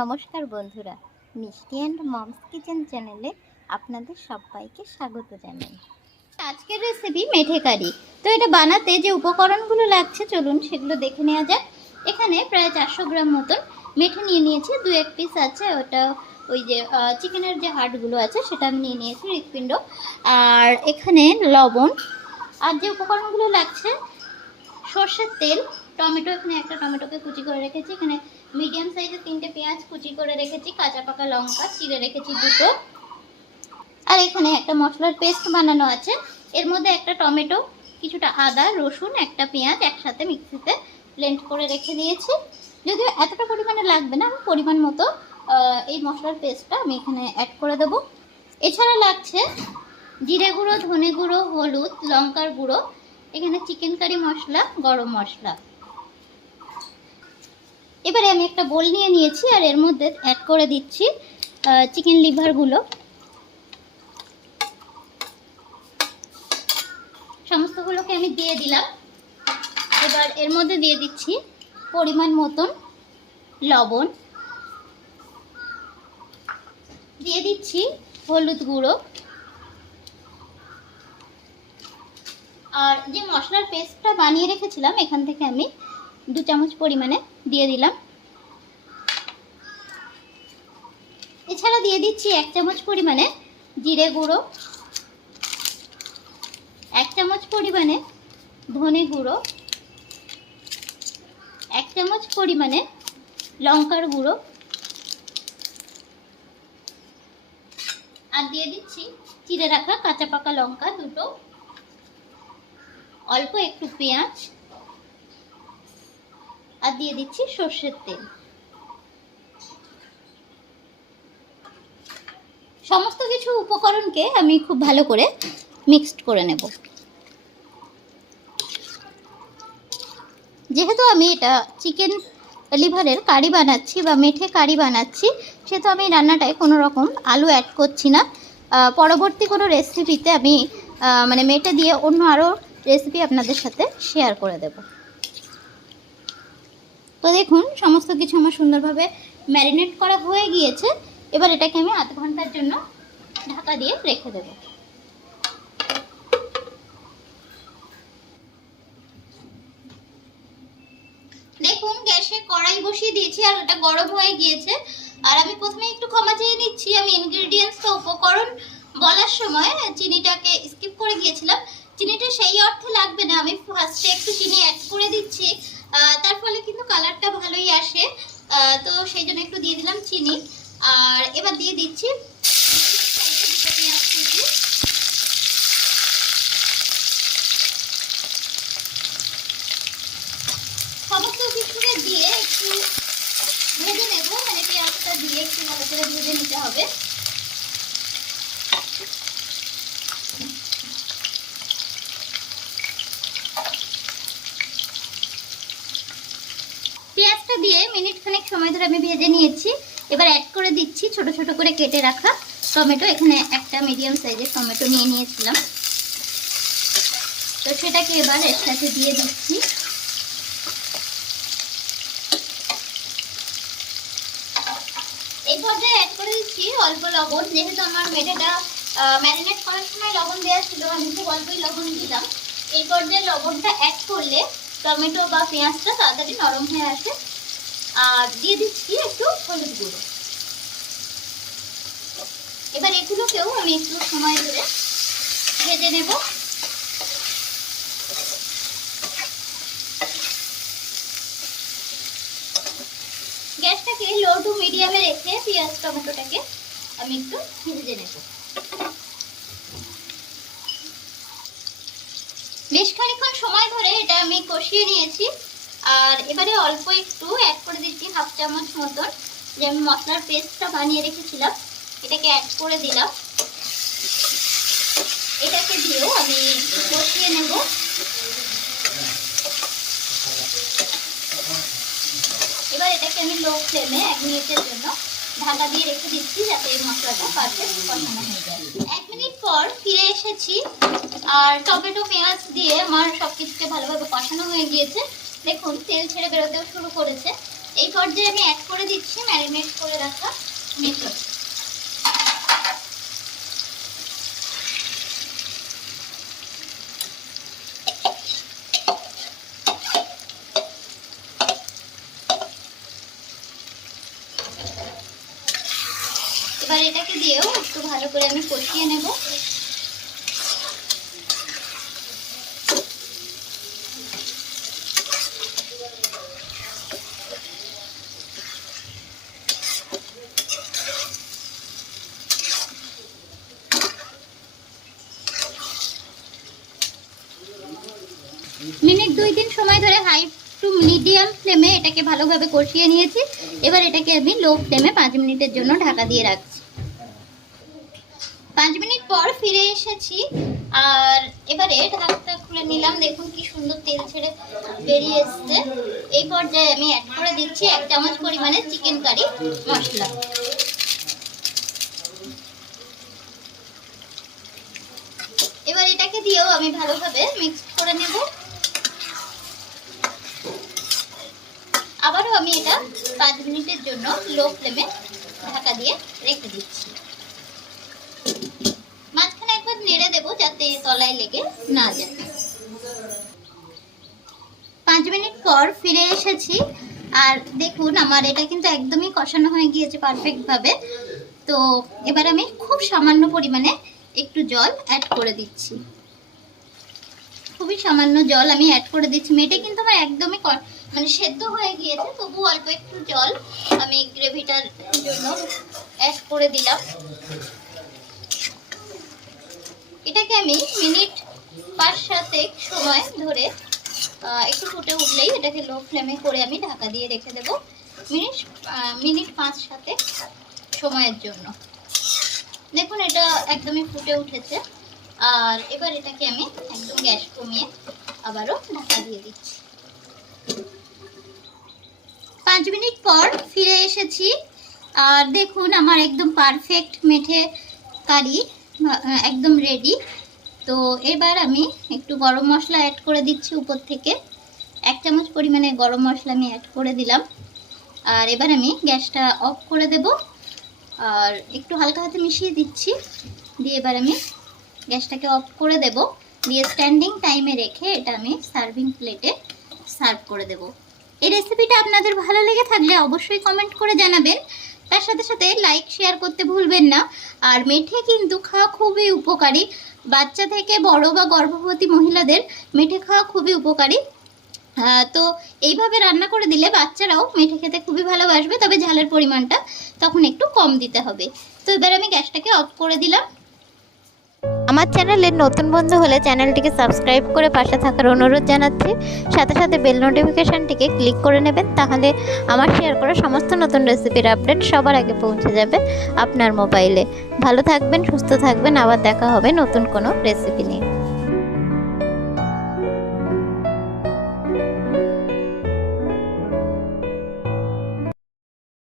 নমস্কার বন্ধুরা, মিষ্টি অ্যান্ড মমস কিচেন চ্যানেলে আপনাদের সবাইকে স্বাগত জানাই। আজকের রেসিপি মেঠে কারি। তো এটা বানাতে যে উপকরণগুলো লাগছে চলুন সেগুলো দেখে নেওয়া যাক। এখানে প্রায় 400 গ্রাম মতন মেঠে নিয়ে নিয়েছি, 2-1 পিস আছে, ওটা ওই যে চিকেনের যে হাড়গুলো আছে সেটা আমি নিয়ে নিয়েছি, হৃৎপিণ্ড। আর এখানে লবণ। আর যে উপকরণগুলো লাগছে সর্ষের তেল, টমেটো, এখানে একটা টমেটোকে কুচি করে রেখেছি, এখানে মিডিয়াম সাইজের 3টে পেঁয়াজ কুচি করে রেখেছি, কাঁচা পাকা লঙ্কা চিড়ে রেখেছি 2টো, আর এখানে একটা মশলার পেস্ট বানানো আছে। এর মধ্যে একটা টমেটো, কিছুটা আদা, রসুন, একটা পেঁয়াজ একসাথে মিক্সিতে ব্লেন্ড করে রেখে দিয়েছি। যদিও এতটা পরিমাণে লাগবে না, আমি পরিমাণ মতো এই মশলার পেস্টটা আমি এখানে অ্যাড করে দেব। এছাড়া লাগছে জিরে গুঁড়ো, ধনে গুঁড়ো, হলুদ, লঙ্কার গুঁড়ো, এখানে চিকেন কারি মশলা, গরম মশলা। এবারে আমি একটা বোল নিয়ে নিয়েছি আর এর মধ্যে অ্যাড করে দিচ্ছি চিকেন লিভারগুলো। সমস্তগুলোকে আমি দিয়ে দিলাম। এবার এর মধ্যে দিয়ে দিচ্ছি পরিমাণ মতন লবণ, দিয়ে দিচ্ছি হলুদ গুঁড়ো, আর যে মশলার পেস্টটা বানিয়ে রেখেছিলাম এখান থেকে আমি 2 চামচ পরিমাণে দিয়ে দিলাম। এছাড়া দিয়ে দিচ্ছি 1 চামচ পরিমাণে জিরে গুঁড়ো, 1 চামচ পরিমাণে ধনে গুঁড়ো, 1 চামচ পরিমাণে লঙ্কার গুঁড়ো, আর দিয়ে দিচ্ছি চিড়ে রাখা কাঁচা পাকা লঙ্কা 2টো, অল্প একটু পেঁয়াজ, আর দিয়ে দিচ্ছি সর্ষের তেল। সমস্ত কিছু উপকরণকে আমি খুব ভালো করে মিক্সড করে নেব। যেহেতু আমি এটা চিকেন লিভারের কারি বানাচ্ছি বা মেঠে কারি বানাচ্ছি, সেহেতু আমি রান্নাটায় কোনো রকম আলু অ্যাড করছি না। পরবর্তী কোনো রেসিপিতে আমি মানে মেটে দিয়ে অন্য আরও রেসিপি আপনাদের সাথে শেয়ার করে দেব। তো দেখুন সমস্ত কিছু আমার সুন্দরভাবে ম্যারিনেট করা হয়ে গিয়েছে। এবার এটাকে আমি আধ ঘন্টার জন্য ঢাকা দিয়ে রেখে দেব। দেখুন গ্যাসে কড়াই বসিয়ে দিয়েছি আর ওটা গরম হয়ে গিয়েছে। আর আমি প্রথমে একটু ক্ষমা চেয়ে নিচ্ছি, আমি ইনগ্রেডিয়েন্টস বা উপকরণ বলার সময় চিনিটাকে স্কিপ করে গিয়েছিলাম। চিনিটা সেই অর্থে লাগবে না, আমি ফার্স্টে একটু চিনি অ্যাড করে দিচ্ছি, তার ফলে কিন্তু কালারটা ভালোই আসে, তো সেই জন্য একটু দিয়ে দিলাম চিনি। আর এবার দিয়ে দিচ্ছি পেঁয়াজ কুচি, সমস্ত কিছুকে দিয়ে একটু ভেজে নেব, মানে পেঁয়াজটা দিয়ে একটু ভালো করে ভেজে নিতে হবে। পেঁয়াজটা দিয়ে মিনিট খানেক সময় ধরে আমি ভেজে নিয়েছি। এবার অ্যাড করে দিচ্ছি ছোট ছোট করে কেটে রাখা টমেটো। এখানে একটা মিডিয়াম সাইজের টমেটো নিয়ে নিয়েছিলাম, তো সেটাকে এবার এর সাথে দিয়ে দিচ্ছি। এই পর্যায়ে অ্যাড করে দিচ্ছি অল্প লবণ, যেহেতু আমার মেঠেটা ম্যারিনেট করার সময় লবণ দেওয়া ছিল, আমি খুব অল্পই লবণ দিলাম। এই পর্যায়ে লবণটা অ্যাড করলে টমেটো বা পেঁয়াজটা তাড়াতাড়ি নরম হয়ে আসে। আর দিয়ে দিচ্ছি একটু হলুদ গুঁড়ো। এবার এগুলোকেও আমি একটু সময় ধরে ভেজে নেব। গ্যাসটাকে লো টু মিডিয়ামে রেখে পেঁয়াজ টমেটোটাকে আমি একটু ভেজে নেব। বেশ খানিকক্ষণ সময় ধরে এটা আমি কষিয়ে নিয়েছি। আর এবারে অল্প একটু অ্যাড করে দিচ্ছি 1/2 চামচ মতন, যে আমি মশলার পেস্টটা বানিয়ে রেখেছিলাম, এটাকে অ্যাড করে দিলাম। এটাকে দিয়েও আমি কষিয়ে নেব। এবার এটাকে আমি লো ফ্লেমে 1 মিনিটের জন্য ঢাকা দিয়ে রেখে দিচ্ছি, যাতে এই মশলাটা পারফেক্ট কষানো হয়ে যায়। 1 মিনিট পর ফিরে এসেছি আর টমেটো পেঁয়াজ দিয়ে আমার সব কিছুকে ভালোভাবে কষানো হয়ে গিয়েছে। দেখুন তেল ছেড়ে বেরোতেও শুরু করেছে। এই পর্যায়ে আমি অ্যাড করে দিচ্ছি ম্যারিনেট করে রাখা মেথি। এবার এটাকে দিয়েও একটু ভালো করে আমি কষিয়ে নেব। মিনিট 2-3 সময় ধরে হাই টু মিডিয়াম ফ্লেমে এটাকে ভালোভাবে কষিয়ে নিয়েছি। এবার এটাকে আমি লো ফ্লেমে 5 মিনিটের জন্য ঢাকা দিয়ে রাখছি। 5 মিনিট পর ফিরে এসেছি, আর এবারে ঢাকটা খুলে নিলাম। দেখুন কি সুন্দর তেল ছেড়ে বেরিয়ে এসছে। এই পর্যায়ে আমি অ্যাড করে দিচ্ছি 1 চামচ পরিমাণে চিকেন কারি মশলা। এবার এটাকে দিয়েও আমি ভালোভাবে মিক্স করে নেব। আবারও আমি এটা 5 মিনিটের জন্য লো ফ্লেমে ঢাকা দিয়ে রেখে দিচ্ছি। মাঝখানে একবার নেড়ে দেবো যাতে তলায় লেগে না যায়। 5 মিনিট পর ফিরে এসেছি, আর দেখুন আমার এটা কিন্তু একদমই কষানো হয়ে গিয়েছে পারফেক্ট ভাবে। তো এবার আমি খুব সামান্য পরিমাণে একটু জল অ্যাড করে দিচ্ছি। খুবই সামান্য জল আমি অ্যাড করে দিচ্ছি। মেটে কিন্তু আমার একদমই মানে সেদ্ধ হয়ে গিয়েছে, তবু অল্প একটু জল আমি গ্রেভিটার জন্য অ্যাড করে দিলাম। এটাকে আমি মিনিট 5-7 সময় ধরে একটু ফুটে উঠলেই এটাকে লো ফ্লেমে করে আমি ঢাকা দিয়ে রেখে দেবো মিনিট 5-7 সময়ের জন্য। দেখুন এটা একদমই ফুটে উঠেছে, আর এবার এটাকে আমি একদম গ্যাস কমিয়ে আবারও ঢাকা দিয়ে দিচ্ছি। 5 মিনিট পর ফিরে এসেছি, আর দেখুন আমার একদম পারফেক্ট মেঠে কারি একদম রেডি। তো এবার আমি একটু গরম মশলা অ্যাড করে দিচ্ছি উপর থেকে। 1 চামচ পরিমাণে গরম মশলা আমি অ্যাড করে দিলাম। আর এবার আমি গ্যাসটা অফ করে দেব, আর একটু হালকা হাতে মিশিয়ে দিচ্ছি। দিয়ে এবার আমি গ্যাসটাকে অফ করে দেব, দিয়ে স্ট্যান্ডিং টাইমে রেখে এটা আমি সার্ভিং প্লেটে সার্ভ করে দেব। এই রেসিপিটা আপনাদের ভালো লেগে থাকলে অবশ্যই কমেন্ট করে জানাবেন। তার সাথে সাথে লাইক শেয়ার করতে ভুলবেন না। আর মেঠে কিন্তু খাওয়া খুবই উপকারী, বাচ্চা থেকে বড় বা গর্ভবতী মহিলাদের মেঠে খাওয়া খুবই উপকারী। তো এইভাবে রান্না করে দিলে বাচ্চারাও মেঠে খেতে খুবই ভালোবাসবে, তবে ঝালের পরিমাণটা তখন একটু কম দিতে হবে। তো এবার আমি গ্যাসটাকে অফ করে দিলাম। আমার চ্যানেলের নতুন বন্ধু হলে চ্যানেলটিকে সাবস্ক্রাইব করে পাশে থাকার অনুরোধ জানাচ্ছি। সাথে সাথে বেল নোটিফিকেশানটিকে ক্লিক করে নেবেন, তাহলে আমার শেয়ার করা সমস্ত নতুন রেসিপির আপডেট সবার আগে পৌঁছে যাবে আপনার মোবাইলে। ভালো থাকবেন, সুস্থ থাকবেন, আবার দেখা হবে নতুন কোনো রেসিপি নিয়ে।